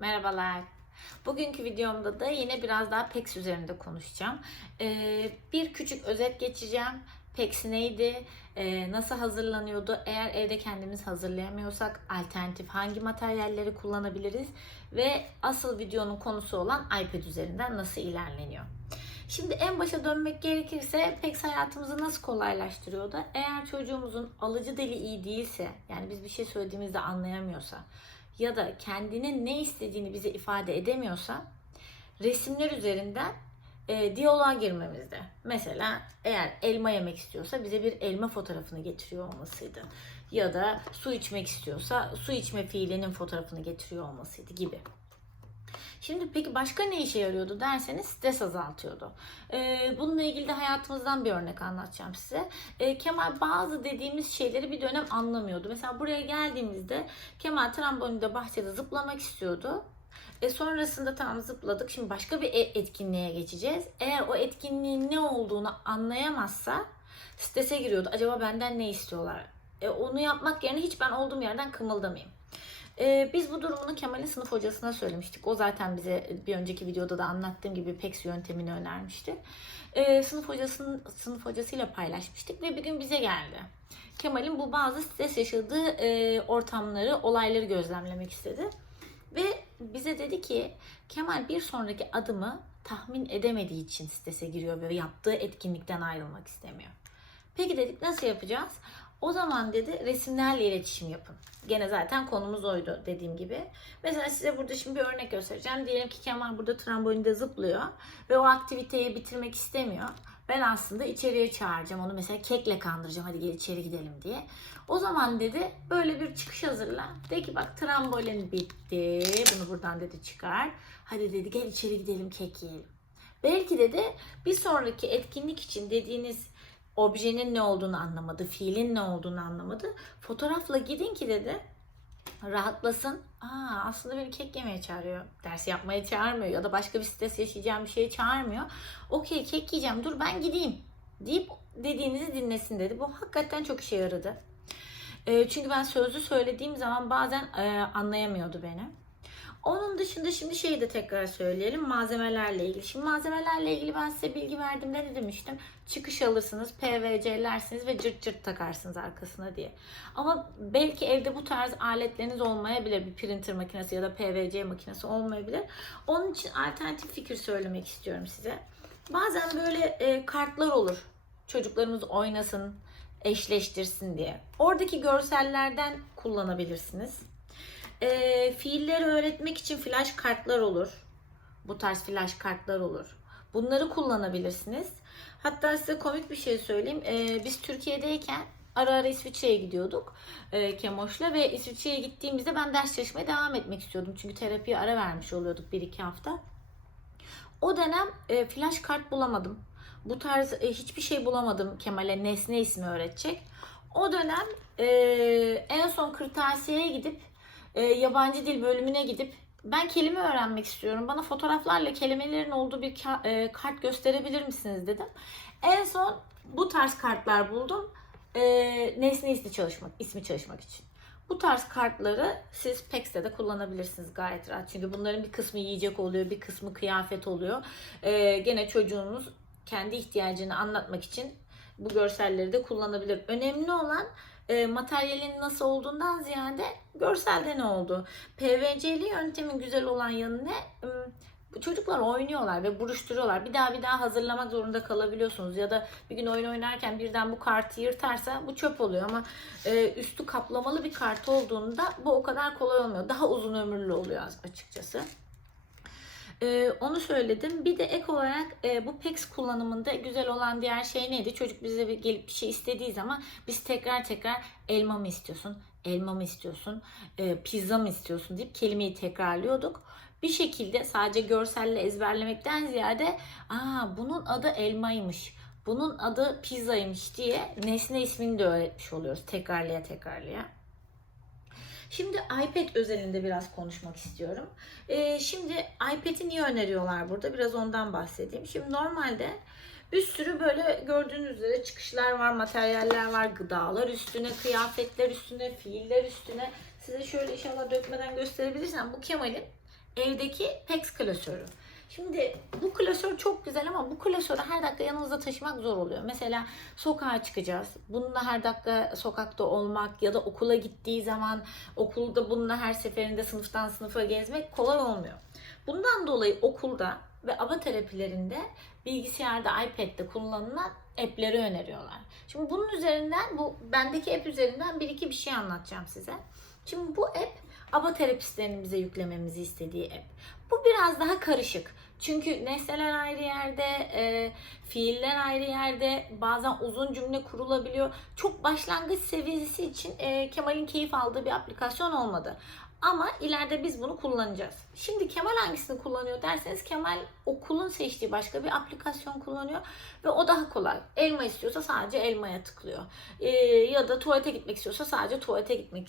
Merhabalar. Bugünkü videomda da yine biraz daha PEX üzerinde konuşacağım. Ee, bir küçük özet geçeceğim. PEX neydi? Ee, nasıl hazırlanıyordu? Eğer evde kendimiz hazırlayamıyorsak alternatif hangi materyalleri kullanabiliriz? Ve asıl videonun konusu olan iPad üzerinden nasıl ilerleniyor? Şimdi en başa dönmek gerekirse PEX hayatımızı nasıl kolaylaştırıyordu? Eğer çocuğumuzun alıcı dili iyi değilse, yani biz bir şey söylediğimizde anlayamıyorsa ya da kendinin ne istediğini bize ifade edemiyorsa resimler üzerinden e, diyaloğa girmemizde. Mesela eğer elma yemek istiyorsa bize bir elma fotoğrafını getiriyor olmasıydı. Ya da su içmek istiyorsa su içme fiilinin fotoğrafını getiriyor olmasıydı gibi. Şimdi peki başka ne işe yarıyordu derseniz stres azaltıyordu. Ee, bununla ilgili de hayatımızdan bir örnek anlatacağım size. Ee, Kemal bazı dediğimiz şeyleri bir dönem anlamıyordu. Mesela buraya geldiğimizde Kemal trambolinde bahçede zıplamak istiyordu. E sonrasında tamam zıpladık. Şimdi başka bir e- etkinliğe geçeceğiz. Eğer o etkinliğin ne olduğunu anlayamazsa strese giriyordu. Acaba benden ne istiyorlar? E, onu yapmak yerine hiç ben olduğum yerden kımıldamayayım. Ee, biz bu durumunu Kemal'in sınıf hocasına söylemiştik. O zaten bize bir önceki videoda da anlattığım gibi PEX yöntemini önermişti. Ee, sınıf hocasının sınıf hocasıyla paylaşmıştık ve bir gün bize geldi. Kemal'in bu bazı stres yaşadığı e, ortamları, olayları gözlemlemek istedi. Ve bize dedi ki Kemal bir sonraki adımı tahmin edemediği için strese giriyor ve yaptığı etkinlikten ayrılmak istemiyor. Peki dedik nasıl yapacağız? O zaman dedi resimlerle iletişim yapın. Gene zaten konumuz oydu dediğim gibi. Mesela size burada şimdi bir örnek göstereceğim. Diyelim ki Kemal burada trambolinde zıplıyor ve o aktiviteyi bitirmek istemiyor. Ben aslında içeriye çağıracağım onu mesela kekle kandıracağım hadi gel içeri gidelim diye. O zaman dedi böyle bir çıkış hazırla. De ki bak trambolin bitti. Bunu buradan dedi çıkar. Hadi dedi gel içeri gidelim kek yiyelim. Belki dedi bir sonraki etkinlik için dediğiniz objenin ne olduğunu anlamadı, fiilin ne olduğunu anlamadı. Fotoğrafla gidin ki dedi rahatlasın. Aa, aslında beni kek yemeye çağırıyor. Ders yapmaya çağırmıyor ya da başka bir stres yaşayacağım bir şeye çağırmıyor. Okey kek yiyeceğim dur ben gideyim deyip dediğinizi dinlesin dedi. Bu hakikaten çok işe yaradı. E, çünkü ben sözlü söylediğim zaman bazen e, anlayamıyordu beni. Onun dışında şimdi şeyi de tekrar söyleyelim malzemelerle ilgili. Şimdi malzemelerle ilgili ben size bilgi verdiğimde ne demiştim? Çıkış alırsınız, PVC'lersiniz ve cırt cırt takarsınız arkasına diye. Ama belki evde bu tarz aletleriniz olmayabilir. Bir printer makinesi ya da PVC makinesi olmayabilir. Onun için alternatif fikir söylemek istiyorum size. Bazen böyle e, kartlar olur. Çocuklarımız oynasın, eşleştirsin diye. Oradaki görsellerden kullanabilirsiniz. E, fiilleri öğretmek için flash kartlar olur. Bu tarz flash kartlar olur. Bunları kullanabilirsiniz. Hatta size komik bir şey söyleyeyim. E, biz Türkiye'deyken ara ara İsviçre'ye gidiyorduk e, Kemoş'la ve İsviçre'ye gittiğimizde ben ders çalışmaya devam etmek istiyordum. Çünkü terapiye ara vermiş oluyorduk 1-2 hafta. O dönem e, flash kart bulamadım. Bu tarz e, hiçbir şey bulamadım Kemal'e nesne ismi öğretecek. O dönem e, en son kırtasiyeye gidip e, yabancı dil bölümüne gidip ben kelime öğrenmek istiyorum. Bana fotoğraflarla kelimelerin olduğu bir ka- e, kart gösterebilir misiniz dedim. En son bu tarz kartlar buldum. E, nesne ismi çalışmak, ismi çalışmak için. Bu tarz kartları siz PEX'te de kullanabilirsiniz gayet rahat. Çünkü bunların bir kısmı yiyecek oluyor, bir kısmı kıyafet oluyor. E, gene çocuğunuz kendi ihtiyacını anlatmak için bu görselleri de kullanabilir. Önemli olan e, materyalin nasıl olduğundan ziyade görselde ne oldu. PVC'li yöntemin güzel olan yanı ne? Çocuklar oynuyorlar ve buruşturuyorlar. Bir daha bir daha hazırlamak zorunda kalabiliyorsunuz. Ya da bir gün oyun oynarken birden bu kartı yırtarsa bu çöp oluyor. Ama e, üstü kaplamalı bir kart olduğunda bu o kadar kolay olmuyor. Daha uzun ömürlü oluyor açıkçası. Ee, onu söyledim. Bir de ek olarak e, bu PEX kullanımında güzel olan diğer şey neydi? Çocuk bize bir gelip bir şey istediği zaman biz tekrar tekrar elma mı istiyorsun, elma mı istiyorsun, e, pizza mı istiyorsun deyip kelimeyi tekrarlıyorduk. Bir şekilde sadece görselle ezberlemekten ziyade aa bunun adı elmaymış, bunun adı pizzaymış diye nesne ismini de öğretmiş oluyoruz tekrarlaya tekrarlaya. Şimdi iPad özelinde biraz konuşmak istiyorum. Ee, şimdi iPad'i niye öneriyorlar burada? Biraz ondan bahsedeyim. Şimdi normalde bir sürü böyle gördüğünüz üzere çıkışlar var, materyaller var, gıdalar üstüne, kıyafetler üstüne, fiiller üstüne. Size şöyle inşallah dökmeden gösterebilirsem bu Kemal'in evdeki PEX klasörü. Şimdi bu klasör çok güzel ama bu klasörü her dakika yanınızda taşımak zor oluyor. Mesela sokağa çıkacağız. Bununla her dakika sokakta olmak ya da okula gittiği zaman okulda bununla her seferinde sınıftan sınıfa gezmek kolay olmuyor. Bundan dolayı okulda ve aba terapilerinde bilgisayarda, iPad'de kullanılan app'leri öneriyorlar. Şimdi bunun üzerinden, bu bendeki app üzerinden bir iki bir şey anlatacağım size. Şimdi bu app aba terapistlerinin bize yüklememizi istediği app. Bu biraz daha karışık. Çünkü nesneler ayrı yerde, e, fiiller ayrı yerde, bazen uzun cümle kurulabiliyor. Çok başlangıç seviyesi için e, Kemal'in keyif aldığı bir aplikasyon olmadı. Ama ileride biz bunu kullanacağız. Şimdi Kemal hangisini kullanıyor derseniz Kemal okulun seçtiği başka bir aplikasyon kullanıyor ve o daha kolay. Elma istiyorsa sadece elmaya tıklıyor. Ee, ya da tuvalete gitmek istiyorsa sadece tuvalete gitmek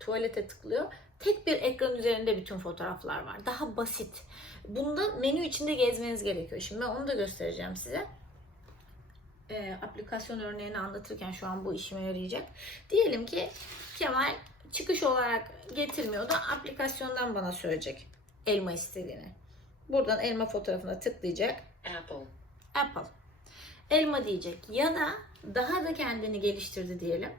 tuvalete tıklıyor. Tek bir ekran üzerinde bütün fotoğraflar var. Daha basit. Bunda menü içinde gezmeniz gerekiyor. Şimdi ben onu da göstereceğim size. Ee, aplikasyon örneğini anlatırken şu an bu işime yarayacak. Diyelim ki Kemal çıkış olarak getirmiyor da aplikasyondan bana söyleyecek elma istediğini. Buradan elma fotoğrafına tıklayacak. Apple. Apple. Elma diyecek. Ya da daha da kendini geliştirdi diyelim.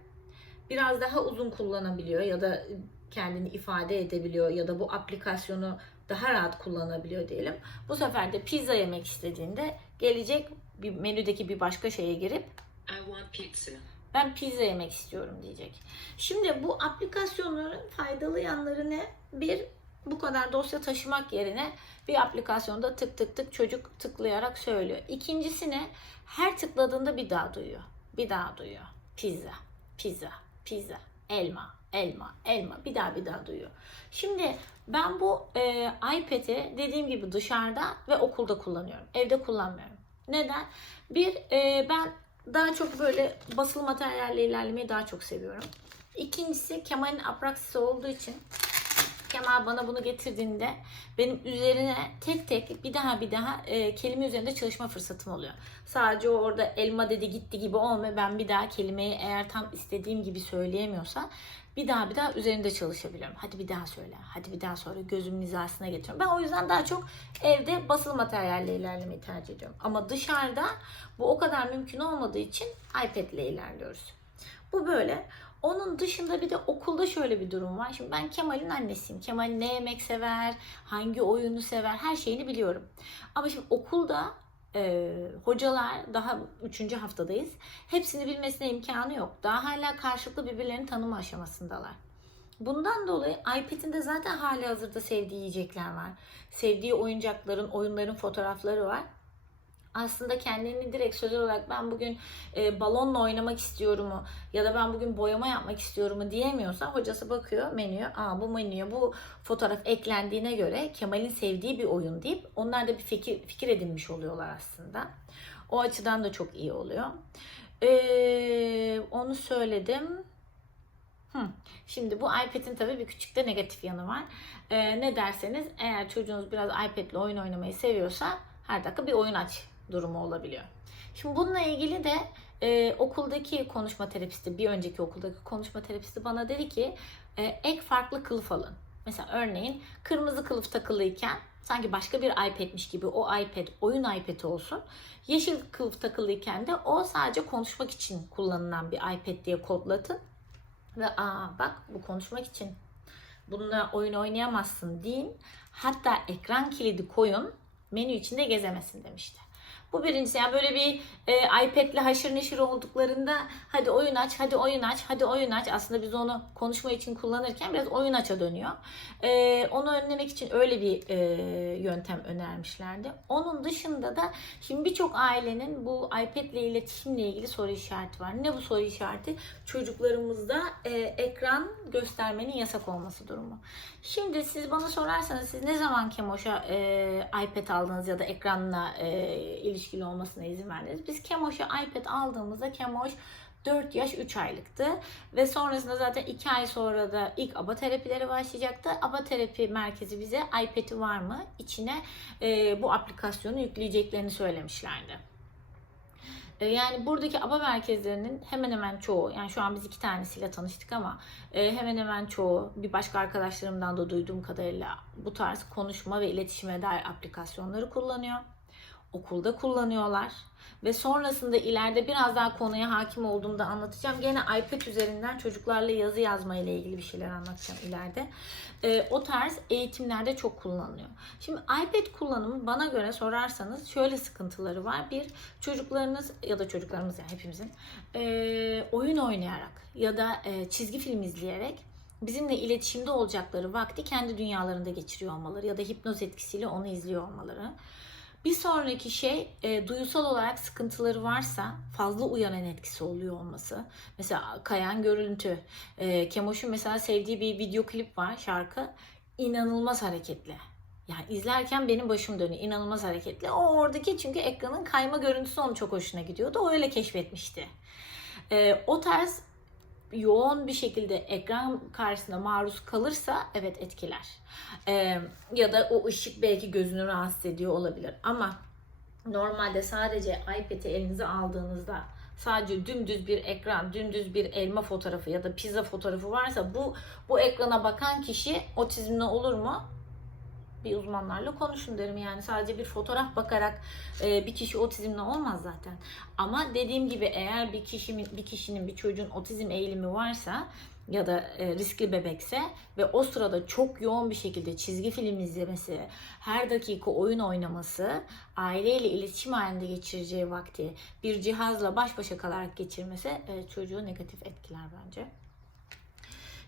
Biraz daha uzun kullanabiliyor ya da kendini ifade edebiliyor ya da bu aplikasyonu daha rahat kullanabiliyor diyelim. Bu sefer de pizza yemek istediğinde gelecek bir menüdeki bir başka şeye girip I want pizza. Ben pizza yemek istiyorum diyecek. Şimdi bu aplikasyonların faydalı yanları ne? Bir, bu kadar dosya taşımak yerine bir aplikasyonda tık tık tık çocuk tıklayarak söylüyor. İkincisi ne? Her tıkladığında bir daha duyuyor. Bir daha duyuyor. Pizza, pizza, pizza, elma, elma, elma. Bir daha bir daha duyuyor. Şimdi ben bu e, iPad'i dediğim gibi dışarıda ve okulda kullanıyorum. Evde kullanmıyorum. Neden? Bir, e, ben daha çok böyle basılı materyalle ilerlemeyi daha çok seviyorum. İkincisi Kemal'in apraksisi olduğu için Kemal bana bunu getirdiğinde benim üzerine tek tek bir daha bir daha e, kelime üzerinde çalışma fırsatım oluyor. Sadece orada elma dedi gitti gibi olmuyor. Ben bir daha kelimeyi eğer tam istediğim gibi söyleyemiyorsa bir daha bir daha üzerinde çalışabiliyorum. Hadi bir daha söyle. Hadi bir daha söyle. Gözümün hizasına getiriyorum. Ben o yüzden daha çok evde basılı materyalle ilerlemeyi tercih ediyorum. Ama dışarıda bu o kadar mümkün olmadığı için iPad ile ilerliyoruz. Bu böyle. Onun dışında bir de okulda şöyle bir durum var. Şimdi ben Kemal'in annesiyim. Kemal ne yemek sever, hangi oyunu sever her şeyini biliyorum. Ama şimdi okulda e, hocalar daha 3. haftadayız. Hepsini bilmesine imkanı yok. Daha hala karşılıklı birbirlerini tanıma aşamasındalar. Bundan dolayı iPad'in de zaten hali hazırda sevdiği yiyecekler var. Sevdiği oyuncakların, oyunların fotoğrafları var aslında kendini direkt sözel olarak ben bugün e, balonla oynamak istiyorumu ya da ben bugün boyama yapmak istiyorumu diyemiyorsa hocası bakıyor menüye aa bu menüye bu fotoğraf eklendiğine göre Kemal'in sevdiği bir oyun deyip onlar da bir fikir, fikir edinmiş oluyorlar aslında. O açıdan da çok iyi oluyor. Ee, onu söyledim. Şimdi bu iPad'in tabii bir küçük de negatif yanı var. Ee, ne derseniz eğer çocuğunuz biraz iPad'le oyun oynamayı seviyorsa her dakika bir oyun aç durumu olabiliyor. Şimdi bununla ilgili de e, okuldaki konuşma terapisti, bir önceki okuldaki konuşma terapisti bana dedi ki e, ek farklı kılıf alın. Mesela örneğin kırmızı kılıf takılıyken sanki başka bir iPad'miş gibi o iPad oyun iPad olsun. Yeşil kılıf takılıyken de o sadece konuşmak için kullanılan bir iPad diye kodlatın. Ve aa bak bu konuşmak için bununla oyun oynayamazsın deyin. Hatta ekran kilidi koyun menü içinde gezemesin demişti. Bu birincisi yani böyle bir e, iPad'le haşır neşir olduklarında hadi oyun aç, hadi oyun aç, hadi oyun aç. Aslında biz onu konuşma için kullanırken biraz oyun aça dönüyor. E, onu önlemek için öyle bir e, yöntem önermişlerdi. Onun dışında da şimdi birçok ailenin bu iPad ile iletişimle ilgili soru işareti var. Ne bu soru işareti? Çocuklarımızda e, ekran göstermenin yasak olması durumu. Şimdi siz bana sorarsanız siz ne zaman Kemoş'a e, iPad aldınız ya da ekranla e, ilişkili olmasına izin verdiniz? Biz Kemoş'a iPad aldığımızda Kemoş 4 yaş 3 aylıktı ve sonrasında zaten 2 ay sonra da ilk ABA terapileri başlayacaktı. ABA terapi merkezi bize iPad'i var mı? İçine e, bu aplikasyonu yükleyeceklerini söylemişlerdi. E, Yani buradaki ABA merkezlerinin hemen hemen çoğu, yani şu an biz iki tanesiyle tanıştık ama e, hemen hemen çoğu, bir başka arkadaşlarımdan da duyduğum kadarıyla bu tarz konuşma ve iletişime dair aplikasyonları kullanıyor. Okulda kullanıyorlar. Ve sonrasında ileride biraz daha konuya hakim olduğumda anlatacağım. Gene iPad üzerinden çocuklarla yazı yazma ile ilgili bir şeyler anlatacağım ileride. E, o tarz eğitimlerde çok kullanılıyor. Şimdi iPad kullanımı bana göre sorarsanız şöyle sıkıntıları var. Bir, çocuklarınız ya da çocuklarımız yani hepimizin e, oyun oynayarak ya da e, çizgi film izleyerek bizimle iletişimde olacakları vakti kendi dünyalarında geçiriyor olmaları ya da hipnoz etkisiyle onu izliyor olmaları. Bir sonraki şey e, duyusal olarak sıkıntıları varsa fazla uyanan etkisi oluyor olması. Mesela kayan görüntü. E, Kemoş'un mesela sevdiği bir video klip var şarkı. İnanılmaz hareketli. Yani izlerken benim başım dönüyor. İnanılmaz hareketli. O oradaki çünkü ekranın kayma görüntüsü onun çok hoşuna gidiyordu. O öyle keşfetmişti. E, o tarz yoğun bir şekilde ekran karşısında maruz kalırsa evet etkiler. Ee, ya da o ışık belki gözünü rahatsız ediyor olabilir. Ama normalde sadece iPad'i elinize aldığınızda sadece dümdüz bir ekran, dümdüz bir elma fotoğrafı ya da pizza fotoğrafı varsa bu bu ekrana bakan kişi otizmli olur mu? Bir uzmanlarla konuşun derim yani sadece bir fotoğraf bakarak e, bir kişi otizmli olmaz zaten. Ama dediğim gibi eğer bir kişinin bir kişinin bir çocuğun otizm eğilimi varsa ya da e, riskli bebekse ve o sırada çok yoğun bir şekilde çizgi film izlemesi, her dakika oyun oynaması, aileyle iletişim halinde geçireceği vakti bir cihazla baş başa kalarak geçirmesi e, çocuğu negatif etkiler bence.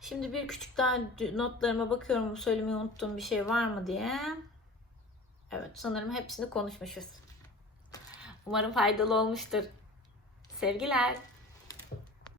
Şimdi bir küçük daha notlarıma bakıyorum söylemeyi unuttuğum bir şey var mı diye. Evet sanırım hepsini konuşmuşuz. Umarım faydalı olmuştur. Sevgiler.